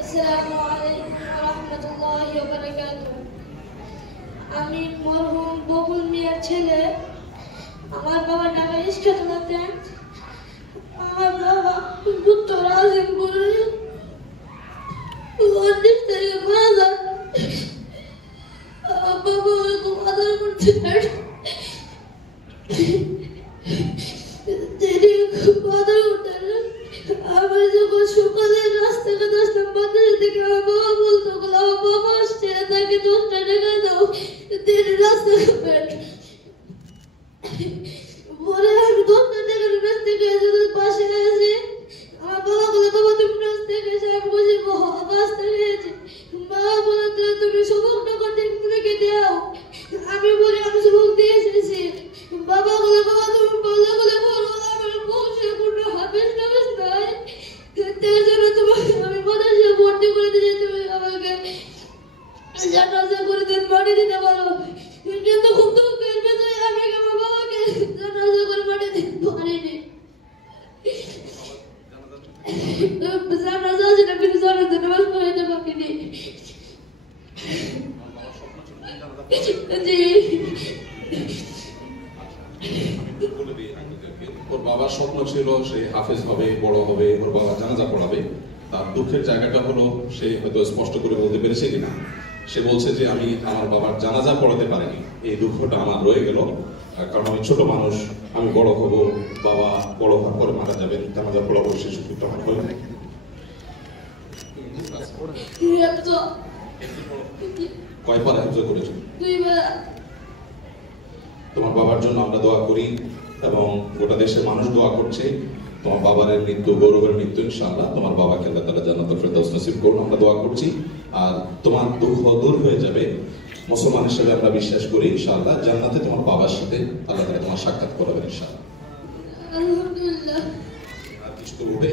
আসসালামু আলাইকুম ওয়া রাহমাতুল্লাহি ওয়া বারাকাতুহু। আমি মরহুম বকুল মিয়ার ছেলে। আমার বাবা ঢাকা রিক্সা চালাতেন। আমার বাবা উত্তর আজিমপুরে 29 তারিখে মারা যান। আমার বাবা খুব আদর করতেন। তিনি খুব আদর করতেন। আমি যখন সকালে রাস্তাঘাট আসতাম বাজারের দিকে, আমার বাবা বলতো, আমার বাবা আসছে, তাকে 10টা টাকা দাও, তিনি রাস্তা খাবেন। পরে আমি 10টা টাকার রাস্তা খেয়ে পাশে আসি। আমার বাবা বলে, বাবা তুমি রাস্তা খেয়েছো? আমি বলছি রাস্তা খেয়েছি। বাবা বলে, তুমি সবকটা ঠিক রেখে দাও। আমি বলি, আমি সবক দিয়ে এসেছি। বাবা বলে, বাবা তুমি বলে বলে বলো, আমার বসে কোনো হাফেজ টাফেজ নাই, তার জন্য তোমাকে আমি মাদ্রাসায় ভর্তি করে দিয়েছি, তুমি আমাকে জানাজা করে দিন মাটি দিতে পারো। কিন্তু খুব দুঃখের বিষয়, আমি আমার বাবাকে জানাজা করে মাটি দিতে পারিনি। জানাজা আছে না, কিন্তু জানাজা নামাজ পড়াইতে পারিনি। জি। ওর বাবার স্বপ্ন ছিল সে হাফেজ হবে, বড় হবে, ওর বাবা জানাজা পড়াবে। তার দুঃখের জায়গাটা হলো সে হয়তো স্পষ্ট করে বলতে পেরেছে কিনা। সে বলছে যে আমি আমার বাবার জানাজা পড়াতে পারিনি, এই দুঃখটা আমার রয়ে গেল। কারণ আমি ছোট মানুষ, আমি বড় হব, বাবা বড় হওয়ার পরে মারা যাবেন, জানাজা পড়াবো, সে সুযোগটা আমার হলো না। কয়বার হেফজ করেছো? 2 বার। তোমার বাবার জন্য আমরা দোয়া করি এবং গোটা দেশের মানুষ দোয়া করছে। তোমার বাবার মৃত্যু গৌরবের মৃত্যু, ইনশাআল্লাহ তোমার বাবাকে আল্লাহ তাআলা জান্নাতুল ফেরদাউস নসিব করুন, আমরা দোয়া করছি। আর তোমার দুঃখ দূর হয়ে যাবে, মুসলমান হিসেবে আমরা বিশ্বাস করি ইনশাআল্লাহ জান্নাতে তোমার বাবার সাথে আল্লাহ তাআলা তোমার সাক্ষাৎ করাবেন ইনশাআল্লাহ। আলহামদুলিল্লাহ। আর কিছু তো উঠে